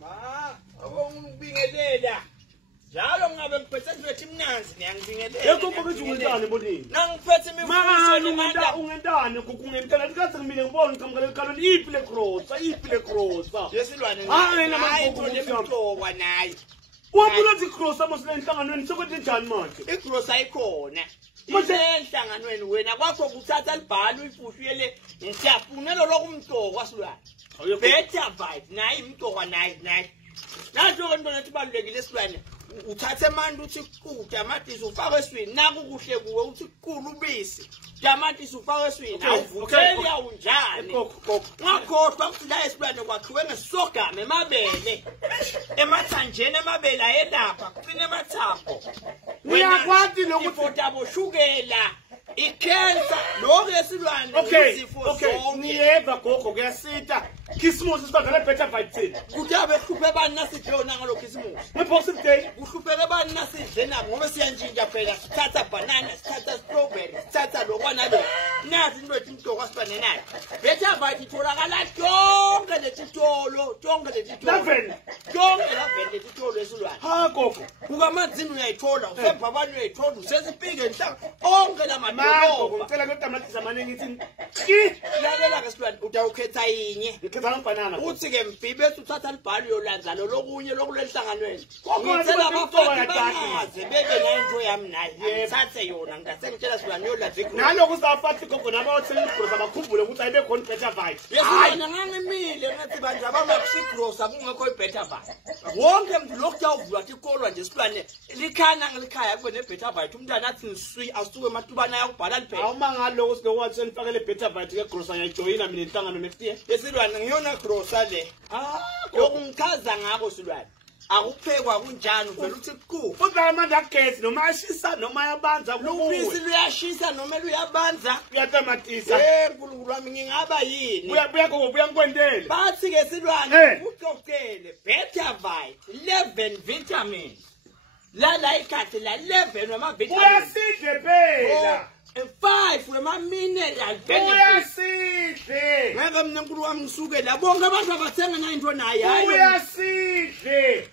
mama abongibingelela njalo ngabe ngiphethe ngithi mnanzi ngiyangibingelela yekho mfowethu ungentani bonini nangiphethe imfundo ungentani kungentana likaze ngimile ngibona ngiqhamuka lekhaloni iphi le crossa yesilwane hayi namaqokwa nayi wabula zikrossa mosile enhlanganweni sokuthi njani manje ikrossa ayikhona enhlanganweni wena kwakho kuthatha libhalo uyifushiyele ngiyafuna lokumtokwa silwane Betavite nayi imtokwa nayi nathi into nathi balulekile esilwane uthathe manje uthi utamatisi ufake eswini naku kuhle kuwe uthi kukhulu ubisi tamatisi ufake eswini awuvutheli awunjani ngakhohlwa ukuthi la esilwane kwakhiwe ngesogama emabele emathanjeni emabele ayelapha kucine emathambo uyakwazi lokuthi fotabo shukela icancer lokho esilwane izifo zonke niyeva gogo kuyasita Christmas isibadala Betavite kutabe kuhluphe bani nasidlona ngalo Christmas ngepositive day kuhlupheke bani nasidlena ngoba siyanjinja phela sithatha banana sithatha strawberry sithatha lokwana lo nathi into ethi intoko asibane nayo Betavite itholakala konke letitolo letitolo esilwane ha gogo ukamanzini uyayithola usebhabani uyayithola usesipike enhlanga onke lamadolobha ngicela ngetamatisi amaningi ithi lalela ke silwane utawukhetha yinye ngikhetha ngomfanana uthi ke mbibe uthatha libhalo yolanza lo lokunye lokulehlanganweni ngicela abafana bangaze bebe nento yami nayi ngithathe yona ngasengitshela silwane yolanza naloko uzafathi gogo nabawothela igrosa bakhumbule ukuthi ayibe khona Betavite yesona ngangimile ngathi banje abamakusigrosa kungekho iBetavite wonke umuntu lokutawuvula ikolwa nje silwane likhana ngelikhaya kube neBetavite umntana athi ngiswi asuke ematubana yakubhala liphela awuma ngaloko silowathi senifakele Betavite ke grosa ngiyajoyina mina inhlangano next year yesilwane ngiyona grosa le yokungichaza ngako silwane akuphekwa kunjani uvela uthi ku futhi manje agesi noma ashisa noma yabanza ubisi luyashisa noma luyabanza uyatamatisa nkulunkulu wami ngingaba yini buya gogo buya ngikwendele bathi ke silwane ucocele Betavite 11 vitamins la ikhathi la 11 wama vitamins uyasidle phela 5 wema mineral benefits uyasidle ngeke mina nkulu wami ngisuke la bonke abantu abathenga into nayo uyasidle